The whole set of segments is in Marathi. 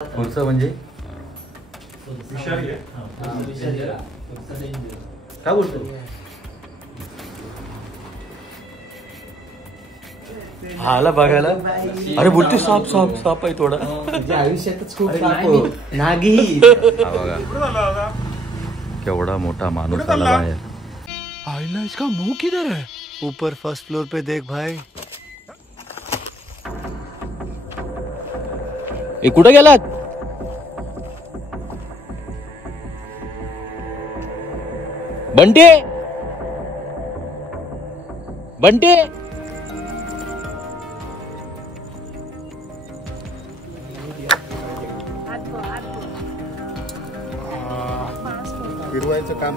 पुढचं म्हणजे काय बोलतो हाला बघायला. अरे बोलते साप साप साप आहे थोडा. आयुष्यातच खूप साप नागी. बघा केवढा मोठा माणूस आला बाहेर. आईला इसका मुंह किधर है? ऊपर फर्स्ट फ्लोर पे देख भाई. कुठे गेलात? बंटे बंटे फिरवायचं काम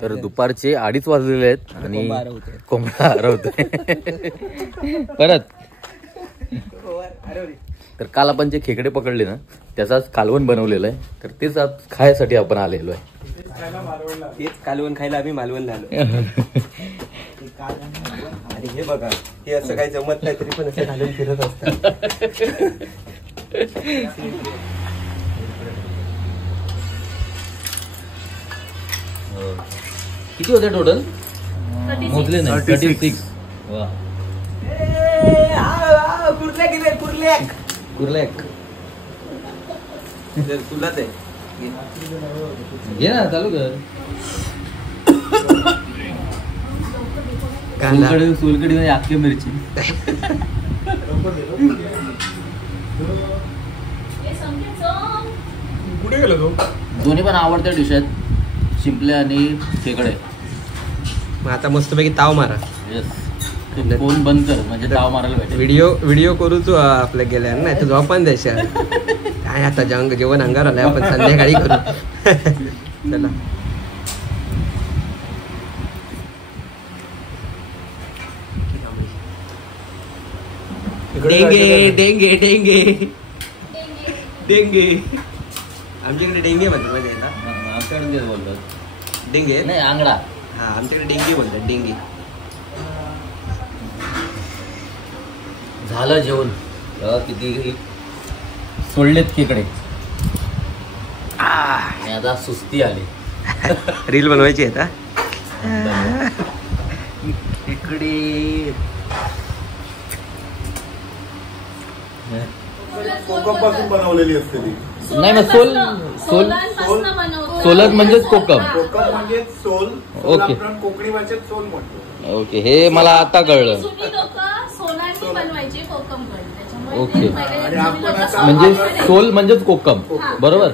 तर दुपारचे 2:30 वाजलेले आहेत आणि कोंबडा हरवतोय परत. तर काल आपण जे खेकडे पकडले ना त्याचाच कालवण बनवलेलं आहे. तर तेच खायसाठी आपण आलेलो आहे. तेच कालवण खायला आम्ही मालवणला आलो. आणि हे बघा हे असं काही जमत नाही तरी पण असं घालून फिरत असतात. किती होते टोटल? मोजले नाही. 36. वा कुर्ल्याक तुलाच आहे घे ना चालू कर. सोलकडी मध्ये अख्खी मिरची. कुठे गेला तो? दोन्ही पण आवडत्या डिश आहेत, शिंपले आणि खेकडे. मग आता मस्तपैकी ताव मारा. येस फोन बंद कर म्हणजे ताव मारायला भेटेल. व्हिडिओ करू तू आपल्या गेल्या नाही तर झोपान द्यायच्या. काय आता जेवण अंगार आलंय आपण संध्याकाळी करू. चला डेंगे डेंगे डेंगे डेंगे आमच्याकडे डेंगे म्हणतात म्हणजे आमच्याकडे बोलतात डेंगे नाही आंगडा. हा आमच्याकडे डेंगे बोलतात डेंगे. झालं जेवण. किती सोडलेत खेकडे आणि आता सुस्ती आली. रील बनवायची आहे आता. खेकडे कोकम बनवलेली असते ती. नाही ना सोलत म्हणजेच कोकम. कोकम म्हणजे सोल. ओके कोकणी भाषेत सोल म्हणतो. ओके हे मला आता कळलं. ओके म्हणजे सोल म्हणजेच कोकम बरोबर.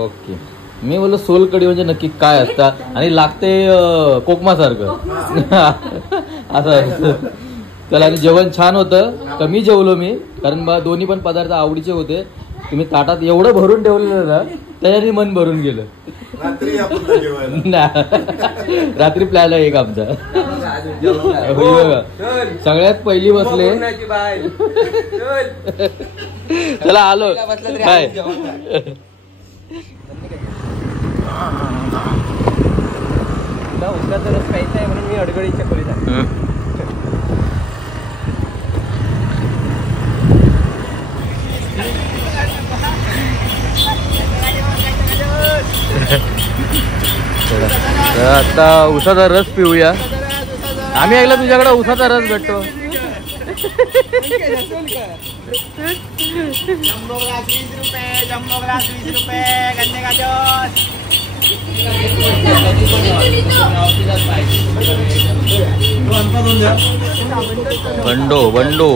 ओके मी बोललो सोलकडी म्हणजे नक्की काय असतात आणि लागते कोकमासारखं असं. चला आणि जेवण छान होतं. कमी जेवलो मी कारण दोन्ही पण पदार्थ आवडीचे होते. तुम्ही ताटात एवढं भरून ठेवलेलं ना त्याच्याने मन भरून गेलं. रात्री प्लॅन आहे एक आमचा. सगळ्यात पहिली बसले. चला आलो काय. उसाचा रस प्यायचा आहे म्हणून मी अडगळीच्या खोलीत आहे. आता उसाचा रस पिऊया. आम्ही ऐकलं तुझ्याकडे उसाचा रस भेटतो. बंडो बंडो.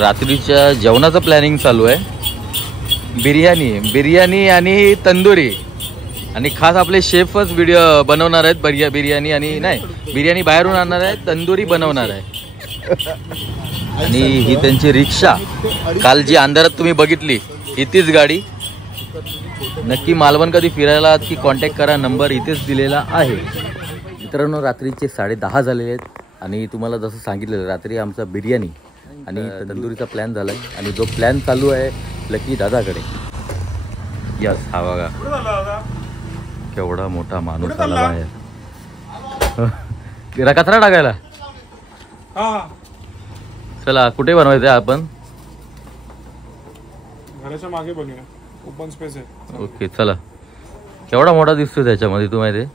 रात्रीच्या जेवणाचं प्लॅनिंग चालू आहे. बिर्याणी आणि तंदुरी. आणि खास आपले शेफच व्हिडिओ बनवणार आहेत. बिर्याणी आणि नाही बिर्याणी बाहेरून आणणार आहे, तंदुरी बनवणार आहे. आणि ही त्यांची रिक्षा. काल जी अंधारात तुम्ही बघितली ही तीच गाडी. नक्की मालवण कधी फिरायला की कॉन्टॅक्ट करा. नंबर इथेच दिलेला आहे. मित्रांनो रात्रीचे 10:30 झालेले आहेत आणि तुम्हाला जसं सांगितलेलं रात्री आमचा बिर्याणी आणि तंदुरीचा प्लॅन झाला आहे. आणि जो प्लॅन चालू आहे लकी दादाकडे. यस हा बघा केवढा मोठा माणूस आला बाहेर. कचरा टाकायला. चला कुठे बनवायचं आपण? घराच्या मागे बनवूया, ओपन स्पेस आहे. ओके चला. केवढा मोठा दिसतो त्याच्यामध्ये तू माहिती आहे.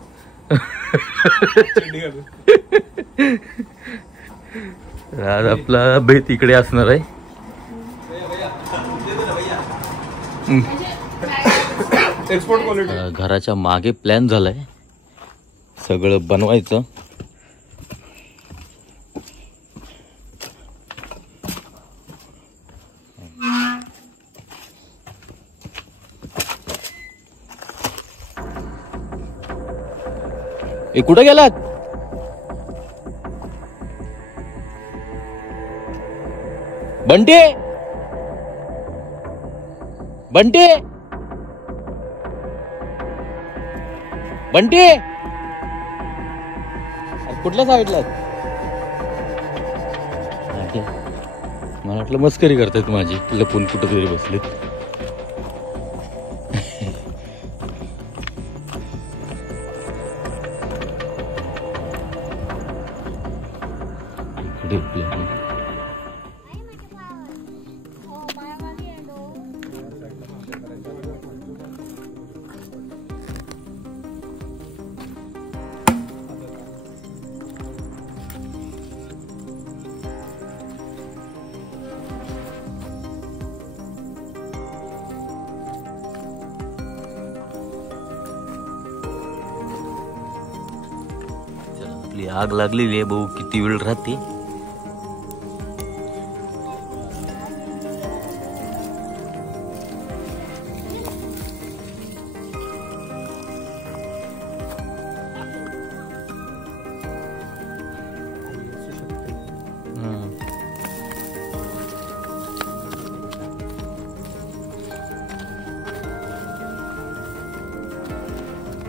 आज आपला बेत इकडे असणार आहे. Export quality. घराच्या मागे प्लॅन झालाय सगळं बनवायचं. कुठे गेलात? बंटी बंटी बंटी कुठल्या साईडला? मला वाटलं मस्करी करतायत माझी, लपून कुठेतरी बसलेत. आपली आग लागलेली आहे, बघू किती वेळ राहते.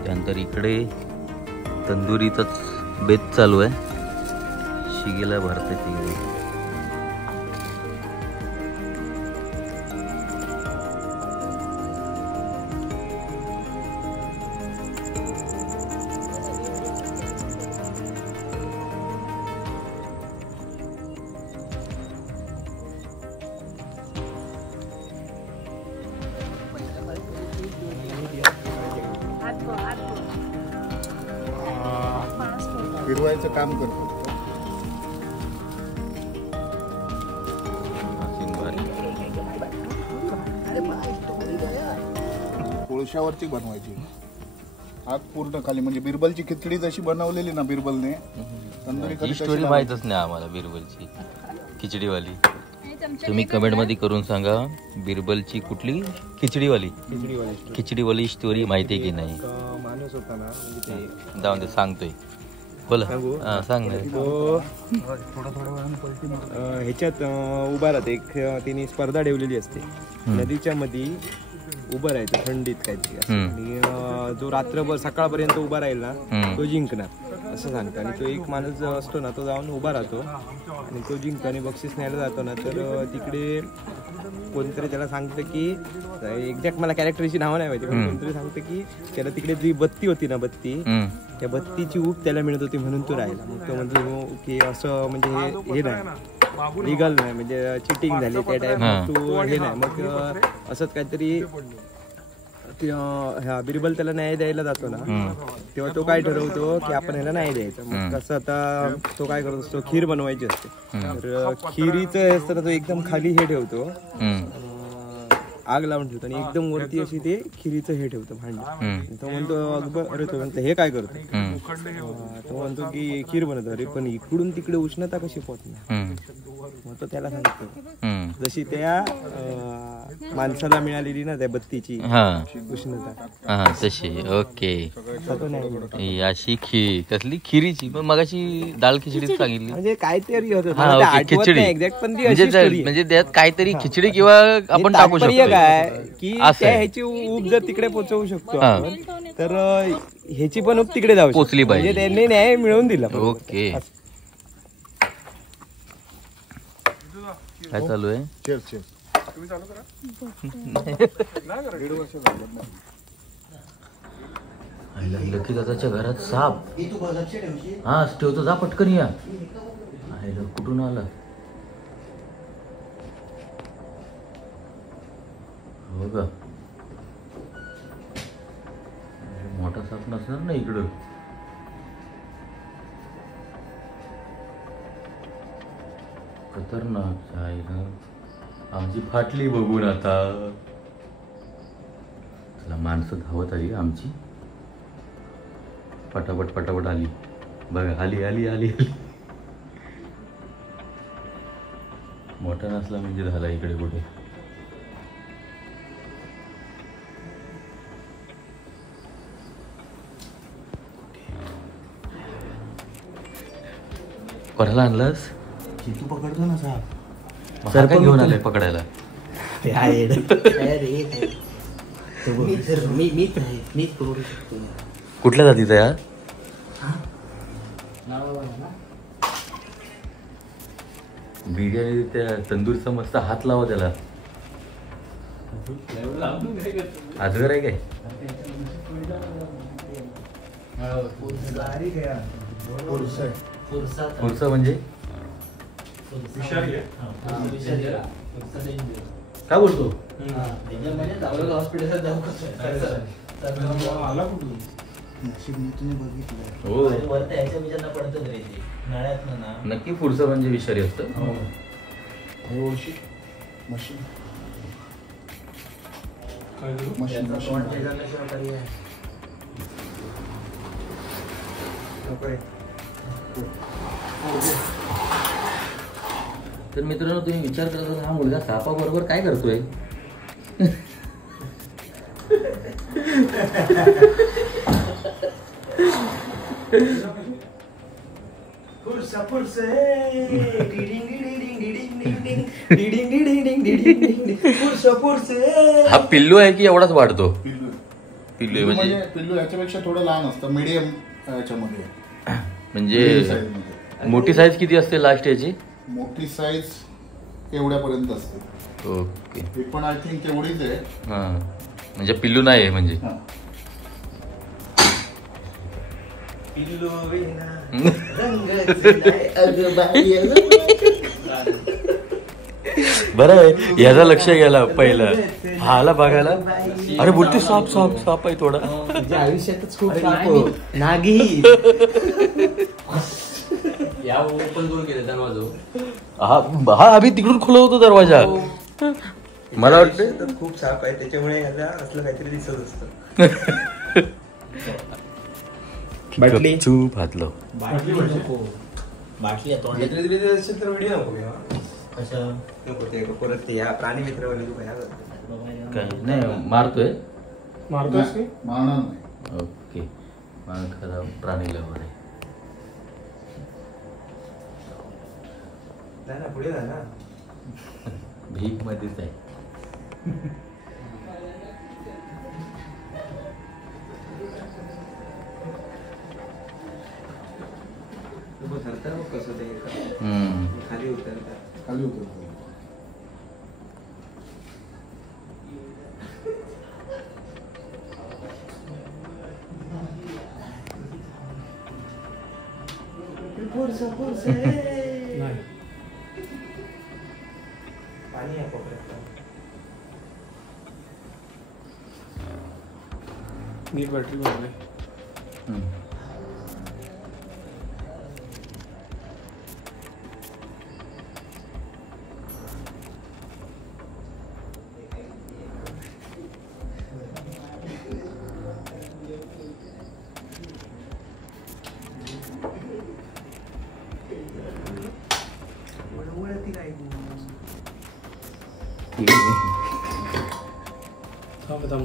त्यानंतर इकडे तंदुरीतच बेत चालू आहे. शिगेला भरते तिकडे. फिरवायचं काम करतो. कोळशावरची बनवायची आग पूर्ण खाली, म्हणजे बिरबलची खिचडी जशी बनवलेली ना बिरबलने, तंदुरी ही स्टोरी माहीतच नाही आम्हाला बिरबलची खिचडीवाली. तुम्ही कमेंट मध्ये करून सांगा बिरबलची कुठली खिचडीवाली स्टोरी माहिती आहे की नाही. माणूस होता ना, जाऊन ते सांगतोय. बोला. सांग ना. तो ह्याच्यात उभा राहते. एक तिने स्पर्धा ठेवलेली असते, नदीच्या मध्ये उभं राहायचं थंडीत काहीतरी, आणि जो रात्रभर सकाळपर्यंत उभा राहील ना तो जिंकणार असं सांगतो. आणि तो एक माणूस जो असतो ना तो जाऊन उभा राहतो आणि तो जिंकतो आणि बक्षीस न्यायला जातो ना, तर तिकडे कोणतरी त्याला सांगतं की, एक्झॅक्ट मला कॅरेक्टरची नावं नाही माहिती, पण कोणतरी सांगतं की त्याला तिकडे जी बत्ती होती ना, बत्ती, त्या बत्तीची ऊब त्याला मिळत होती म्हणून तो राहिला. मग तो म्हणजे की असं म्हणजे हे नाही, लिगल नाही, म्हणजे चिटिंग झाली त्या टाइम तू हे नाही. मग असंच काहीतरी ह्या बिरबल त्याला न्याय द्यायला जातो ना, तेव्हा तो काय ठरवतो की आपण ह्याला न्याय द्यायचा. मग कसं आता तो काय करत असतो, खीर बनवायची असते, तर खिरीचं असतं ना तो एकदम खाली हे ठेवतो, आग लावून ठेवतो, आणि एकदम वरती अशी ते खिरीचं हे ठेवतो भांड. तो म्हणतो अकबर, अरे तो म्हणतो हे काय करतो, तो म्हणतो की खीर बनवतो. अरे पण इकडून तिकडे उष्णता कशी पोहोचणार, मग तो त्याला सांगतो जशी त्या माणसाला मिळालेली ना त्या बत्तीची उष्णता तशी. ओके. अशी कसली खिरीची, पण मगाशी डाळ खिचडी सांगितली, म्हणजे काहीतरी खिचडी एक्झॅक्ट, पण म्हणजे त्यात काहीतरी खिचडी किंवा आपण टाकू शकतो काय की ह्याची ऊब जर तिकडे पोहोचवू शकतो आपण, तर ह्याची पण ऊब तिकडे जाऊ पोचली पाहिजे. त्यांनी न्याय मिळवून दिला. ओके. काय चालू आहे? तुम्ही चालू करा. लकी दादाच्या घरात साप. हा ठेवतो, जा पटकन या. कुठून आला? हो का, मोठा साप नसणार ना इकडं. खतरनाक आहे ना. आमची फाटली बघून आता. चला, माणसं धावत आली आमची. पटापट पटापट आली बघा. आली आली आली आली. मोठा नसला म्हणजे झाला इकडे कुठे. कोणाला आणलास? तू पकडतो ना साप. सर काय घेऊन आलाय पकडायला? कुठल्या जातीचा यार? बिर्याणी त्या तंदूरचा मस्त हात लावा त्याला. अजगर आहे काय? फुरसा म्हणजे काय बोलतो? हो, नक्की फुरसा म्हणजे विषारी असतं. तर मित्रांनो, तुम्ही विचार करत असाल हा मुलगा सापाबरोबर काय करतोय? हा पिल्लू आहे की एवढाच वाढतो? पिल्लू आहे म्हणजे पिल्लू ह्याच्यापेक्षा थोडं लहान असतं, मीडियम ह्याच्यामध्ये. म्हणजे मोठी साईज किती असते लास्ट याची? मोठी साईज एवढ्यापर्यंत असते. ओके. ही पण आय थिंक तेवढीच आहे. हा, म्हणजे पिल्लू नाही आहे म्हणजे. बरं आहे, याचा लक्ष गेला पहिला. हा आला बघायला. अरे बोलतो साप साप साप आहे थोडा. आयुष्यातच खूप साप नागी. या ओपन करून गेले दरवाजा. हा आम्ही तिकडून खुलवतो दरवाजा. मला वाटतं खूप साप आहे, त्याच्यामुळे याला असलं काहीतरी दिसत असतं. बाटली चूप हातलं. बाटली असेल तर व्हिडिओ नको. कशा नको ते परत ते या प्राणी मित्रवाले काय नाही मारतोय. मारतोस की? मारणार नाही. ओके, मला खरं प्राणीला बरं. पुढे जा ना. भीक मध्येच आहे. कसं ते खाली उतरतात. खाली उतरतो. नाही. पाणी आहे कोपऱ्यात. नीट बॅटरी भरले.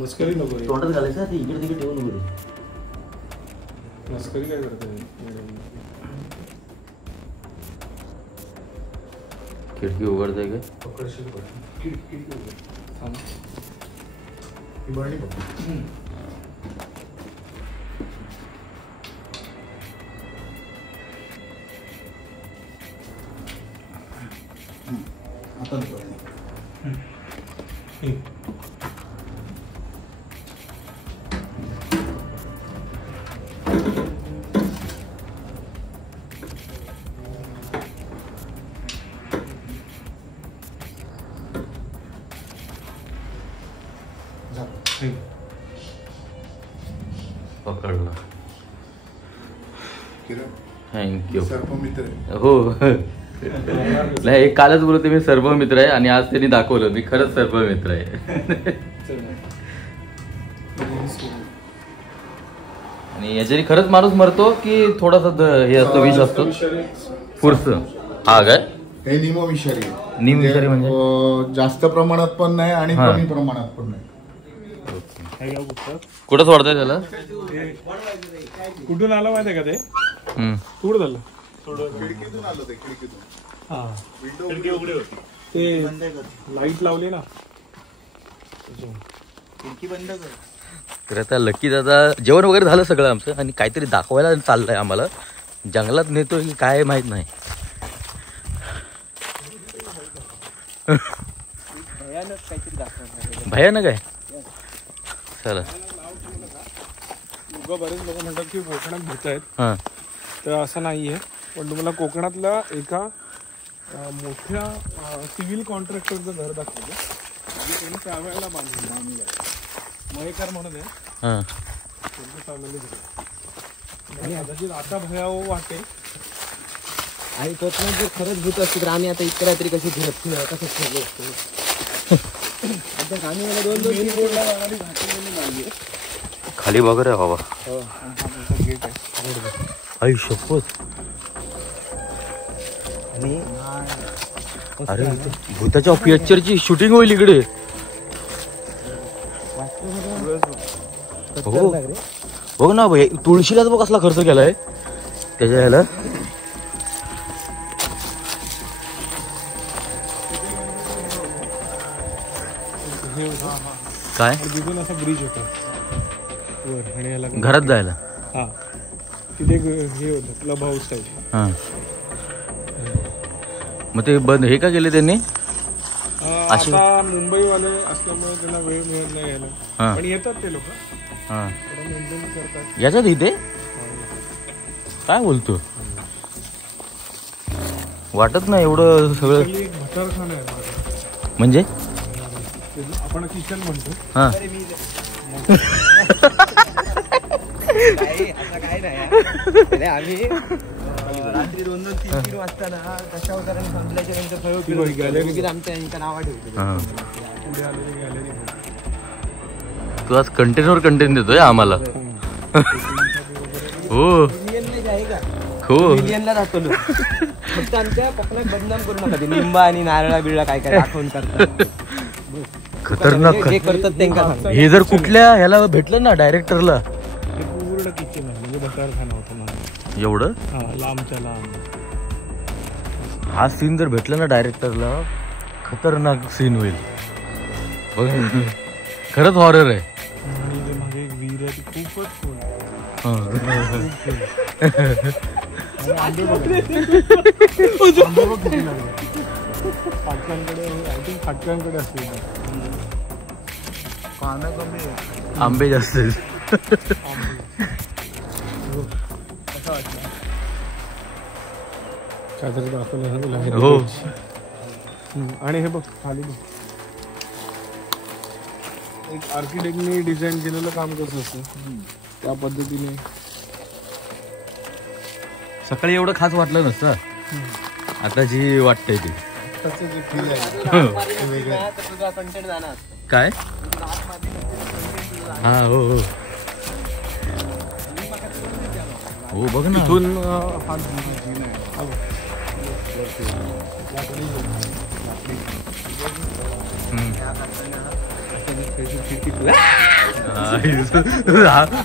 मस्करी नको रे. तोंडात घालायचं इकडे तिकडे ठेवू नको. मस्करी काय करते? खिडकी उघडताय का? पकडशील खिडकी थांब. पकडला. किरण थँक्यू. सर्पमित्र आहे. हो नाही, एक कालच बोलतो मी सर्पमित्र आहे आणि आज त्यांनी दाखवलं मी खरंच सर्पमित्र आहे. आणि याच्याने खरंच माणूस मरतो की थोडासा हे असतो, विष असतो पुरस? हा काय हे निमविषारी आहे. निमविषारी म्हणजे जास्त प्रमाणात पण नाही आणि हा. कमी प्रमाणात पण नाही. कुठं सोडताय त्याला? कुठून आलं माहितीये का ते? हम्म. कुठं झालं? खिडकीतून आलं ते, खिडकीतून. हा, खिडकी उघडी होती. ते लाईट लावली ना. खिडकी बंद कर. तर आता लकी दादा जेवण वगैरे झालं सगळं आमचं आणि काहीतरी दाखवायला चाललंय आम्हाला. जंगलात नेतोय की काय माहित नाही. भयानक आहे. चला. बरेच लोक म्हणतात की कोकणात भूत आहेत. हां तर असं नाहीये. पण तुम्हाला कोकणातल्या एका मोठ्या सिव्हिल कॉन्ट्रॅक्टरचं घर दाखवतो, जे त्यांनी त्यावेळेला बांधलेलं मयेकर म्हणून आहे. हां त्यांचं फॅमिली घर आणि कदाचित आता भयावह वाटेल. आणि कोकणात जर खरंच भूत असते तर आम्ही आता इतक्या रात्री कशी फिरत कसं फिरलो असतो. आता आम्ही मला 2-2 रोडला जाणारी घाटी मारली. खाली बघ रे बाबा. गेट आहे. आई शपथ. आणि अरे भूताच्या पिक्चरची शूटिंग होईल इकडे. हो बघ ना भाई, तुळशीलाच बघ कसला खर्च केलाय त्याच्या ह्याला. काय तिथून असा ब्रिज होता वर आणि याला घरात जायला? हा, तिथे हे होतं क्लब हाऊस टाईप. हां मग ते बंद हे का केले त्यांनी? आता मुंबईवाले असल्यामुळे त्यांना वेळ मिळत नाही यायला. हां पण येतात ते लोक, हां मेंटेन करतात. याच्यात इथे काय बोलतो? वाटत नाही एवढं सगळं. खाली एक भटरखाना आहे माझा. म्हणजे आपण किचन म्हणतो. हां असं काय नाही. आम्ही रात्री 2-3 वाजता ना दशावताराने संपल्याच्या नंतर गॅलरी आमच्या यांच्या नावा ठेवतो. हां पुढे आलेली गॅलरी. तू आज कंटेनवर कंटेन देतोय आम्हाला. हो आहे का? हो मिलियनला दाखवलं. फक्त आमच्या कोकणात बदनाम करू नका. ते लिंबा आणि नारळा बिळा काय काय दाखवून करतात. खतरनाक. जे करतात त्यांना सांगा. हे जर कुठल्या ह्याला भेटलं ना डायरेक्टरला, हे पूर्ण किचन आहे, म्हणजे भटरखाना होता मला. एवढं हा, लांबच्या लांब. हा सीन जर भेटला ना डायरेक्टरला, खतरनाक सीन होईल बघ. खरंच हॉरर आहे. आणि ते मागे एक विहीर आहे, ती खूपच खोल आहे. आंबे बघ किती लागले. फाटक्यांकडे आय थिंक फाटक्यांकडे असतील. पानं कमी आहे. आंबे जास्त आहेत. काहीतरी दाखवलं. हो आणि हे बघ खाली बघ, एक आर्किटेक्टनी डिझाईन केलेलं काम कसं असतं त्या पद्धतीने. सकाळी एवढं खास वाटलं नसतं, आता जी वाटतंय ती. त्याचं जे फील आहे तुझा कंटेंट जाणार. काय? हा हो हो हो बघ ना. इथून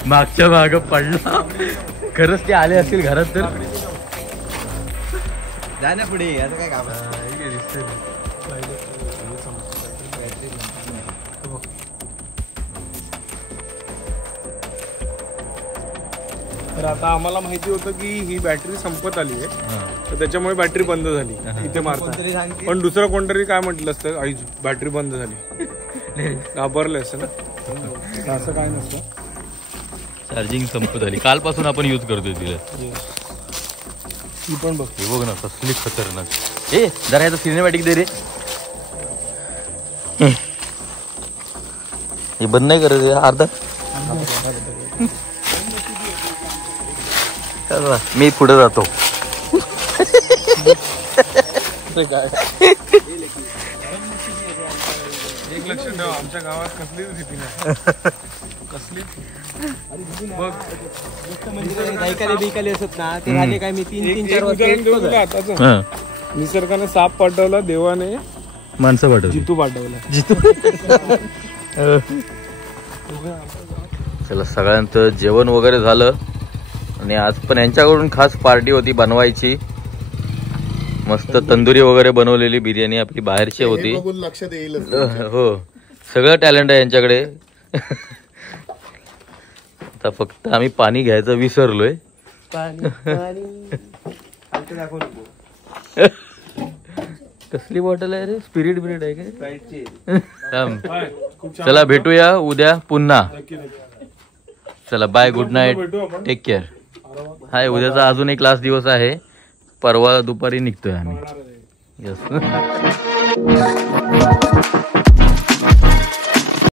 मागच्या माग पडला. खरंच ते आले असतील घरात तर. जा ना पुढे, असं काय काम आहे? तर आता आम्हाला माहिती होतं की ही बॅटरी संपत आली आहे, तर त्याच्यामुळे बॅटरी बंद झाली इथे मारता. पण दुसरं कोणतरी काय म्हटलं असतं, आईज बॅटरी बंद झाली, घाबरले असं ना. असं काय नसतं. चार्जिंग संपत आली. कालपासून आपण यूज करतोय तिला. ती पण बघ, हे बघ ना कसली खतरनाक. ए जरा याचा सिनेमॅटिक दे रे. हे बंद नाही करत अर्धा. चला, मी पुढे जातो. एक लक्ष ठेवा, आमच्या गावात कसलीच भीती नाही. कसलीच गायकाले बिकाले असत ना ते झाले काय मी 3-4 उदाहरण देऊ तुला आताच. निसर्गाने साप पाठवला, देवाने माणसं पाठवली. जितू पाठवला. चला, सगळ्यांचं जेवण वगैरे झालं आणि आज पण यांच्याकडून खास पार्टी होती बनवायची. मस्त तंदुरी वगैरे बनवलेली बिर्याणी आपली बाहेरची होती. बघून लक्षात येईल. हो, सगळं टॅलेंट आहे यांच्याकडे. आता फक्त आम्ही पाणी घ्यायचं विसरलोय. कसली बॉटल आहे रे? स्पिरिट बिरिट आहे काय? चला, भेटूया उद्या पुन्हा. चला, bye, good night, take care. Hi, उद्याचा अजून एक लास्ट दिवस आहे. परवा दुपारी निघतोय आम्ही. यस.